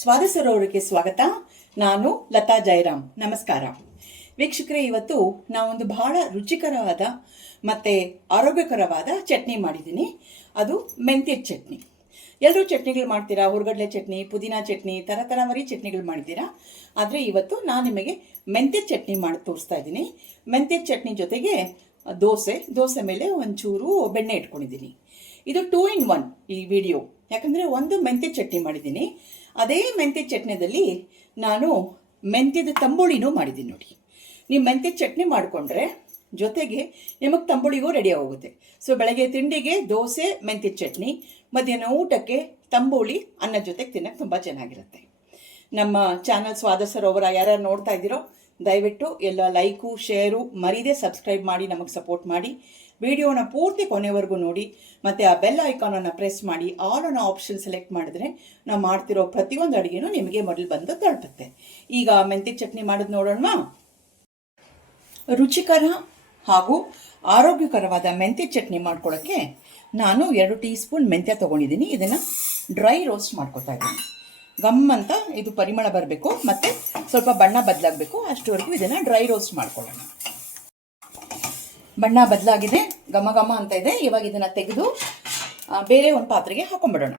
ಸ್ವಾದ ಸ್ವಾಗತ. ನಾನು ಲತಾ ಜಯರಾಮ್ ನಮಸ್ಕಾರ. ವೀಕ್ಷಕರೇ, ಇವತ್ತು ನಾವೊಂದು ಬಹಳ ರುಚಿಕರವಾದ ಮತ್ತೆ ಆರೋಗ್ಯಕರವಾದ ಚಟ್ನಿ ಮಾಡಿದ್ದೀನಿ. ಅದು ಮೆಂತ್ಯ ಚಟ್ನಿ. ಎಲ್ಲರೂ ಚಟ್ನಿಗಳು ಮಾಡ್ತೀರಾ? ಹುರ್ಗಡ್ಲೆ ಚಟ್ನಿ, ಪುದೀನ ಚಟ್ನಿ, ಥರ ಥರವರಿ ಚಟ್ನಿಗಳು ಮಾಡಿದ್ದೀರಾ ಆದರೆ ಇವತ್ತು ನಾನು ನಿಮಗೆ ಮೆಂತ್ಯ ಚಟ್ನಿ ಮಾಡಿ ತೋರಿಸ್ತಾ ಇದ್ದೀನಿ. ಮೆಂತ್ಯ ಚಟ್ನಿ ಜೊತೆಗೆ ದೋಸೆ ದೋಸೆ ಮೇಲೆ ಒಂಚೂರು ಬೆಣ್ಣೆ ಇಟ್ಕೊಂಡಿದ್ದೀನಿ. ಇದು ಟೂ ಇನ್ ಒನ್ ಈ ವಿಡಿಯೋ ಯಾಕಂದರೆ ಒಂದು ಮೆಂತ್ಯ ಚಟ್ನಿ ಮಾಡಿದ್ದೀನಿ. ಅದೇ ಮೆಂತ್ಯ ಚಟ್ನಿದಲ್ಲಿ ನಾನು ಮೆಂತ್ಯದ ತಂಬುಳಿನೂ ಮಾಡಿದ್ದೀನಿ ನೋಡಿ. ನೀವು ಮೆಂತ್ಯ ಚಟ್ನಿ ಮಾಡಿಕೊಂಡ್ರೆ ಜೊತೆಗೆ ನಿಮಗೆ ತಂಬುಳಿಗೂ ರೆಡಿ ಆಗೋಗುತ್ತೆ. ಸೊ ಬೆಳಗ್ಗೆ ತಿಂಡಿಗೆ ದೋಸೆ, ಮೆಂತ್ಯ ಚಟ್ನಿ, ಮಧ್ಯಾಹ್ನ ಊಟಕ್ಕೆ ತಂಬುಳಿ, ಅನ್ನ ಜೊತೆಗೆ ತಿನ್ನೋಕ್ಕೆ ತುಂಬ ಚೆನ್ನಾಗಿರುತ್ತೆ. ನಮ್ಮ ಚಾನಲ್ ಸ್ವಾದ ಸರೋವರ ಯಾರ್ಯಾರು ನೋಡ್ತಾ ಇದ್ದೀರೋ, ದಯವಿಟ್ಟು ಎಲ್ಲ ಲೈಕು, ಶೇರು ಮರೀದೆ ಸಬ್ಸ್ಕ್ರೈಬ್ ಮಾಡಿ, ನಮಗೆ ಸಪೋರ್ಟ್ ಮಾಡಿ. ವಿಡಿಯೋನ ಪೂರ್ತಿ ಕೊನೆವರೆಗೂ ನೋಡಿ ಮತ್ತು ಆ ಬೆಲ್ ಐಕಾನನ್ನು ಪ್ರೆಸ್ ಮಾಡಿ ಆಲ್ ಅನ್ನೋ ಆಪ್ಷನ್ ಸೆಲೆಕ್ಟ್ ಮಾಡಿದ್ರೆ ನಾವು ಮಾಡ್ತಿರೋ ಪ್ರತಿಯೊಂದು ಅಡುಗೆನೂ ನಿಮಗೆ ಮೊದಲು ಬಂದು ತಲುಪುತ್ತೆ. ಈಗ ಮೆಂತ್ಯ ಚಟ್ನಿ ಮಾಡೋದು ನೋಡೋಣ ರುಚಿಕರ ಹಾಗೂ ಆರೋಗ್ಯಕರವಾದ ಮೆಂತ್ಯ ಚಟ್ನಿ ಮಾಡ್ಕೊಳ್ಳೋಕ್ಕೆ ನಾನು ಎರಡು ಟೀ ಸ್ಪೂನ್ ಮೆಂತ್ಯ ತೊಗೊಂಡಿದ್ದೀನಿ ಇದನ್ನು ಡ್ರೈ ರೋಸ್ಟ್ ಮಾಡ್ಕೊತಾ ಇದ್ದೀನಿ. ಗಮ್ ಅಂತ ಇದು ಪರಿಮಳ ಬರಬೇಕು, ಮತ್ತು ಸ್ವಲ್ಪ ಬಣ್ಣ ಬದಲಾಗಬೇಕು, ಅಷ್ಟುವರೆಗೂ ಇದನ್ನು ಡ್ರೈ ರೋಸ್ಟ್ ಮಾಡ್ಕೊಳ್ಳೋಣ. ಬಣ್ಣ ಬದಲಾಗಿದೆ, ಘಮ ಘಮ ಅಂತ ಇದೆ. ಇವಾಗ ಇದನ್ನು ತೆಗೆದು ಬೇರೆ ಒಂದು ಪಾತ್ರೆಗೆ ಹಾಕೊಂಡ್ಬಿಡೋಣ.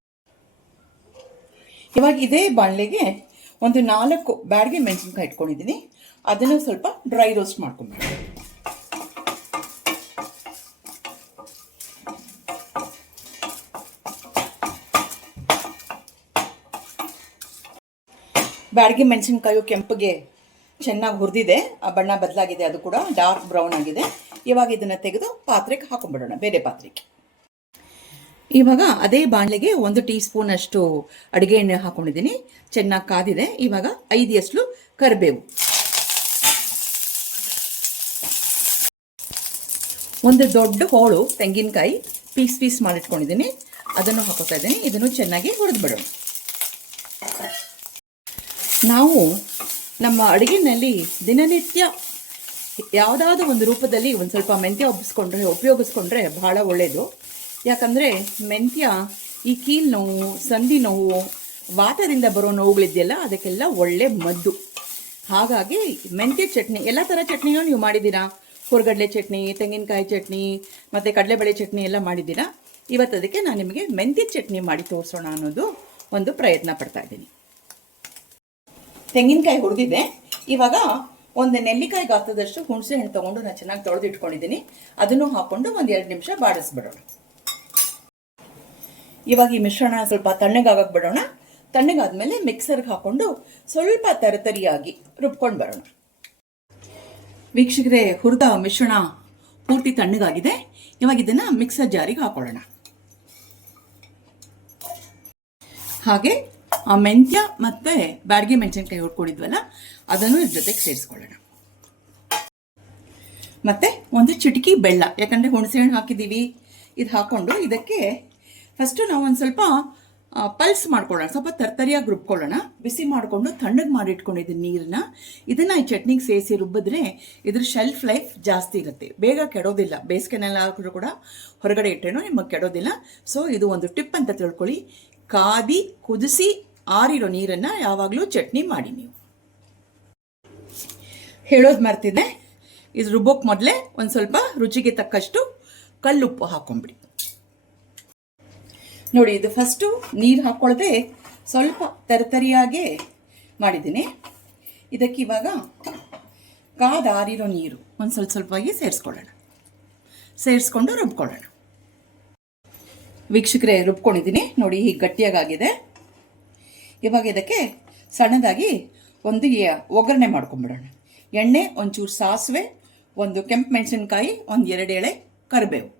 ಇವಾಗ ಇದೇ ಬಾಣಲೆಗೆ ಒಂದು ನಾಲ್ಕು ಬ್ಯಾಡ್ಗೆ ಮೆಣಸಿನ್ಕಾಯಿ ಇಟ್ಕೊಂಡಿದ್ದೀನಿ ಅದನ್ನು ಸ್ವಲ್ಪ ಡ್ರೈ ರೋಸ್ಟ್ ಮಾಡ್ಕೊಂಡ್ಬಿಡೋಣ. ಬ್ಯಾಡ್ಗೆ ಮೆಣಸಿನ್ಕಾಯು ಕೆಂಪಗೆ ಚೆನ್ನಾಗಿ ಹುರಿದಿದೆ. ಆ ಬಣ್ಣ ಬದಲಾಗಿದೆ, ಅದು ಕೂಡ ಡಾರ್ಕ್ ಬ್ರೌನ್ ಆಗಿದೆ. ಇವಾಗ ಇದನ್ನು ತೆಗೆದು ಪಾತ್ರೆಗೆ ಹಾಕೊಂಡ್ಬಿಡೋಣ ಬೇರೆ ಪಾತ್ರೆಗೆ. ಇವಾಗ ಅದೇ ಬಾಣಲೆಗೆ ಒಂದು ಟೀ ಸ್ಪೂನ್ ಅಷ್ಟು ಅಡುಗೆ ಎಣ್ಣೆ ಹಾಕೊಂಡಿದ್ದೀನಿ. ಚೆನ್ನಾಗಿ ಕಾದಿದೆ. ಇವಾಗ ಐದು ಎಸ್ಲು ಕರಿಬೇವು. ಒಂದು ದೊಡ್ಡ ಹೋಳು, ತೆಂಗಿನಕಾಯಿ, ಪೀಸ್ ಪೀಸ್ ಮಾಡಿಟ್ಕೊಂಡಿದ್ದೀನಿ. ಅದನ್ನು ಹಾಕೋತಾ ಇದ್ದೀನಿ. ಇದನ್ನು ಚೆನ್ನಾಗಿ ಹೊಡೆದು ಬಿಡೋಣ ನಾವು ನಮ್ಮ ಅಡುಗೆನಲ್ಲಿ ದಿನನಿತ್ಯ ಯಾವುದಾದ್ರೂ ಒಂದು ರೂಪದಲ್ಲಿ ಒಂದು ಸ್ವಲ್ಪ ಮೆಂತ್ಯ ಒಪ್ಪಿಸ್ಕೊಂಡ್ರೆ ಉಪಯೋಗಿಸ್ಕೊಂಡ್ರೆ ಬಹಳ ಒಳ್ಳೆಯದು ಯಾಕಂದರೆ ಮೆಂತ್ಯ ಈ ಕೀಲು ನೋವು, ಸಂಧಿ ನೋವು, ವಾತದಿಂದ ಬರೋ ನೋವುಗಳಿದೆಯಲ್ಲ, ಅದಕ್ಕೆಲ್ಲ ಒಳ್ಳೆ ಮದ್ದು. ಹಾಗಾಗಿ ಮೆಂತ್ಯ ಚಟ್ನಿ, ಎಲ್ಲ ಥರ ಚಟ್ನಿನೂ ನೀವು ಮಾಡಿದ್ದೀರಾ? ಹುರ್ಗಡ್ಲೆ ಚಟ್ನಿ, ತೆಂಗಿನಕಾಯಿ ಚಟ್ನಿ, ಮತ್ತು ಕಡಲೆಬೇಳೆ ಚಟ್ನಿ ಎಲ್ಲ ಮಾಡಿದ್ದೀರಾ? ಇವತ್ತು ಅದಕ್ಕೆ ನಾನು ನಿಮಗೆ ಮೆಂತ್ಯ ಚಟ್ನಿ ಮಾಡಿ ತೋರಿಸೋಣ ಅನ್ನೋದು ಒಂದು ಪ್ರಯತ್ನ ಪಡ್ತಾ ಇದ್ದೀನಿ. ತೆಂಗಿನಕಾಯಿ ಹುರಿದಿದೆ. ಇವಾಗ ಒಂದು ನೆಲ್ಲಿಕಾಯಿ ಗಾತ್ರದಷ್ಟು ಹುಣಸೆ ಹಣ್ಣು ತೊಗೊಂಡು ನಾನು ಚೆನ್ನಾಗಿ ತೊಳೆದು ಇಟ್ಕೊಂಡಿದ್ದೀನಿ ಅದನ್ನು ಹಾಕ್ಕೊಂಡು ಒಂದು ಎರಡು ನಿಮಿಷ ಬಾಡಿಸ್ಬಿಡೋಣ. ಇವಾಗ ಈ ಮಿಶ್ರಣ ಸ್ವಲ್ಪ ತಣ್ಣಗಾಗಕ್ಕೆ ಬಿಡೋಣ. ತಣ್ಣಗಾದ್ಮೇಲೆ ಮಿಕ್ಸರ್ಗೆ ಹಾಕೊಂಡು ಸ್ವಲ್ಪ ತರತರಿಯಾಗಿ ರುಬ್ಕೊಂಡು ಬರೋಣ. ವೀಕ್ಷಕರೇ, ಹುರಿದ ಮಿಶ್ರಣ ಪೂರ್ತಿ ತಣ್ಣಗಾಗಿದೆ. ಇವಾಗ ಇದನ್ನು ಮಿಕ್ಸರ್ ಜಾರಿಗೆ ಹಾಕೊಳ್ಳೋಣ. ಹಾಗೆ ಮೆಂತ್ಯ ಮತ್ತು ಬಾರ್ಗೆ ಮೆಣಸಿನ್ಕಾಯಿ ಹುಡ್ಕೊಂಡಿದ್ವಲ್ಲ ಅದನ್ನು ಇದ್ರ ಜೊತೆಗೆ ಸೇರಿಸ್ಕೊಳ್ಳೋಣ. ಮತ್ತು ಒಂದು ಚಿಟಕಿ ಬೆಲ್ಲ ಯಾಕಂದರೆ ಹುಣಸೆ ಹಣ್ಣು ಹಾಕಿದ್ದೀವಿ. ಇದು ಹಾಕ್ಕೊಂಡು ಇದಕ್ಕೆ ಫಸ್ಟು ನಾವು ಒಂದು ಸ್ವಲ್ಪ ಪಲ್ಸ್ ಮಾಡ್ಕೊಳ್ಳೋಣ. ಸ್ವಲ್ಪ ತರ್ತರಿಯಾಗಿ ರುಬ್ಕೊಳ್ಳೋಣ. ಬಿಸಿ ಮಾಡಿಕೊಂಡು ತಣ್ಣಗೆ ಮಾಡಿಟ್ಕೊಂಡಿದ್ದೀನಿ ನೀರನ್ನ ಇದನ್ನು ಈ ಚಟ್ನಿಗೆ ಸೇರಿಸಿ ರುಬ್ಬಿದ್ರೆ ಇದ್ರ ಶೆಲ್ಫ್ ಲೈಫ್ ಜಾಸ್ತಿ ಇರುತ್ತೆ. ಬೇಗ ಕೆಡೋದಿಲ್ಲ. ಬೇಸಿಗೆನೆಲ್ಲ ಹಾಕಿದ್ರು ಕೂಡ ಹೊರಗಡೆ ಇಟ್ಟೇನೋ ನಿಮಗೆ ಕೆಡೋದಿಲ್ಲ. ಸೊ ಇದು ಒಂದು ಟಿಪ್ ಅಂತ ತಿಳ್ಕೊಳ್ಳಿ. ಕಾದಿ ಕುದಿಸಿ ಆರಿರೋ ನೀರನ್ನು ಯಾವಾಗಲೂ ಚಟ್ನಿ ಮಾಡಿ ನೀವು. ಹೇಳೋದು ಮರ್ತಿದ್ದೆ. ಇದು ರುಬ್ಬೋಕ್ಕೆ ಮೊದಲೇ ಒಂದು ಸ್ವಲ್ಪ ರುಚಿಗೆ ತಕ್ಕಷ್ಟು ಕಲ್ಲುಪ್ಪು ಹಾಕೊಂಬಿಡಿ. ನೋಡಿ, ಇದು ಫಸ್ಟು ನೀರು ಹಾಕ್ಕೊಳ್ಳದೆ ಸ್ವಲ್ಪ ತರತರಿಯಾಗೆ ಮಾಡಿದ್ದೀನಿ. ಇದಕ್ಕೆ ಇವಾಗ ಕಾದಾರಿರೋ ನೀರು ಒಂದು ಸ್ವಲ್ಪ ಸ್ವಲ್ಪವಾಗಿ ಸೇರಿಸ್ಕೊಳ್ಳೋಣ. ಸೇರಿಸ್ಕೊಂಡು ರುಬ್ಕೊಳ್ಳೋಣ. ವೀಕ್ಷಕರೇ, ರುಬ್ಕೊಂಡಿದ್ದೀನಿ. ನೋಡಿ, ಹೀಗೆ ಗಟ್ಟಿಯಾಗಿದೆ ಇವಾಗ ಇದಕ್ಕೆ ಸಣ್ಣದಾಗಿ ಒಂದು ಒಗ್ಗರಣೆ ಮಾಡ್ಕೊಂಬಿಡೋಣ. ಎಣ್ಣೆ, ಒಂಚೂರು ಸಾಸಿವೆ, ಒಂದು ಕೆಂಪು ಮೆಣಸಿನ್ಕಾಯಿ, ಒಂದು ಎರಡು ಎಳೆ ಕರಿಬೇವು.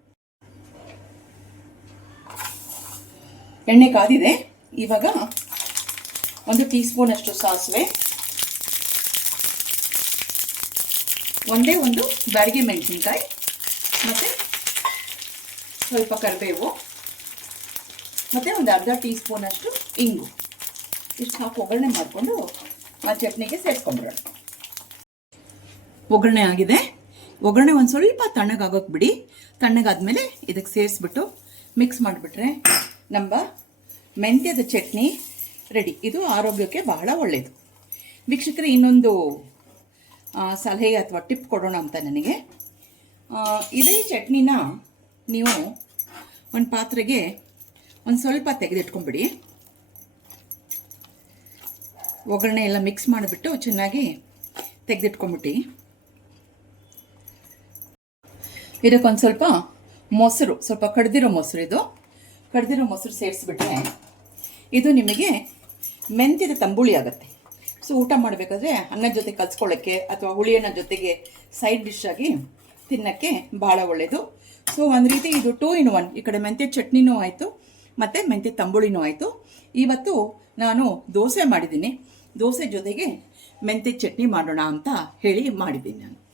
ಎಣ್ಣೆ ಕಾದಿದೆ. ಇವಾಗ ಒಂದು ಟೀ ಸ್ಪೂನ್ ಅಷ್ಟು ಸಾಸಿವೆ. ಒಂದೇ ಒಂದು ಬ್ಯಾಡಿಗೆ ಮೆಣಸಿನ್ಕಾಯಿ ಮತ್ತು ಸ್ವಲ್ಪ ಕರಿಬೇವು. ಮತ್ತು ಒಂದು ಅರ್ಧ ಟೀ ಸ್ಪೂನಷ್ಟು ಇಂಗು. ಇಷ್ಟು ಹಾಕಿ ಒಗ್ಗರಣೆ ಮಾಡಿಕೊಂಡು ಆ ಚಟ್ನಿಗೆ ಸೇರಿಸ್ಕೊಂಡ್ಬಿಡೋಣ ಒಗ್ಗರಣೆ ಆಗಿದೆ. ಒಗ್ಗರಣೆ ಒಂದು ಸ್ವಲ್ಪ ತಣ್ಣಗಾಗೋಕೆ ಬಿಡಿ. ತಣ್ಣಗಾದ್ಮೇಲೆ ಇದಕ್ಕೆ ಸೇರಿಸ್ಬಿಟ್ಟು ಮಿಕ್ಸ್ ಮಾಡಿಬಿಟ್ರೆ ನಮ್ಮ ಮೆಂತ್ಯದ ಚಟ್ನಿ ರೆಡಿ ಇದು ಆರೋಗ್ಯಕ್ಕೆ ಬಹಳ ಒಳ್ಳೆಯದು ವೀಕ್ಷಕರೇ, ಇನ್ನೊಂದು ಸಲಹೆ ಅಥವಾ ಟಿಪ್ ಕೊಡೋಣ ಅಂತ ನನಗೆ. ಇದೇ ಚಟ್ನಿನ ನೀವು ಒಂದು ಪಾತ್ರೆಗೆ ಒಂದು ಸ್ವಲ್ಪ ತೆಗೆದಿಟ್ಕೊಂಬಿಡಿ ಒಗ್ಗರಣೆ ಎಲ್ಲ ಮಿಕ್ಸ್ ಮಾಡಿಬಿಟ್ಟು ಚೆನ್ನಾಗಿ ತೆಗೆದಿಟ್ಕೊಂಬಿಟ್ಟು ಇದಕ್ಕೊಂದು ಸ್ವಲ್ಪ ಮೊಸರು, ಸ್ವಲ್ಪ ಕಡ್ದಿರೋ ಮೊಸರು ಇದು. ಕಡ್ದಿರೋ ಮೊಸರು ಸೇರಿಸ್ಬಿಟ್ರೆ ಇದು ನಿಮಗೆ ಮೆಂತ್ಯದ ತಂಬುಳಿ ಆಗುತ್ತೆ. ಸೊ, ಊಟ ಮಾಡಬೇಕಾದ್ರೆ ಅನ್ನದ ಜೊತೆ ಕಲ್ಸ್ಕೊಳ್ಳೋಕ್ಕೆ ಅಥವಾ ಹುಳಿ ಅನ್ನ ಜೊತೆಗೆ ಸೈಡ್ ಡಿಶ್ ಆಗಿ ತಿನ್ನೋಕ್ಕೆ ಭಾಳ ಒಳ್ಳೆಯದು ಸೊ, ಒಂದು ರೀತಿ ಇದು ಟೂ ಇನ್ ಒನ್ ಈ ಕಡೆ ಮೆಂತ್ಯ ಚಟ್ನಿನೂ ಆಯಿತು, ಮತ್ತು ಮೆಂತ್ಯ ತಂಬುಳಿನೂ ಆಯಿತು. ಇವತ್ತು ನಾನು ದೋಸೆ ಮಾಡಿದ್ದೀನಿ. ದೋಸೆ ಜೊತೆಗೆ ಮೆಂತ್ಯ ಚಟ್ನಿ ಮಾಡೋಣ ಅಂತ ಹೇಳಿ ಮಾಡಿದ್ದೀನಿ ನಾನು.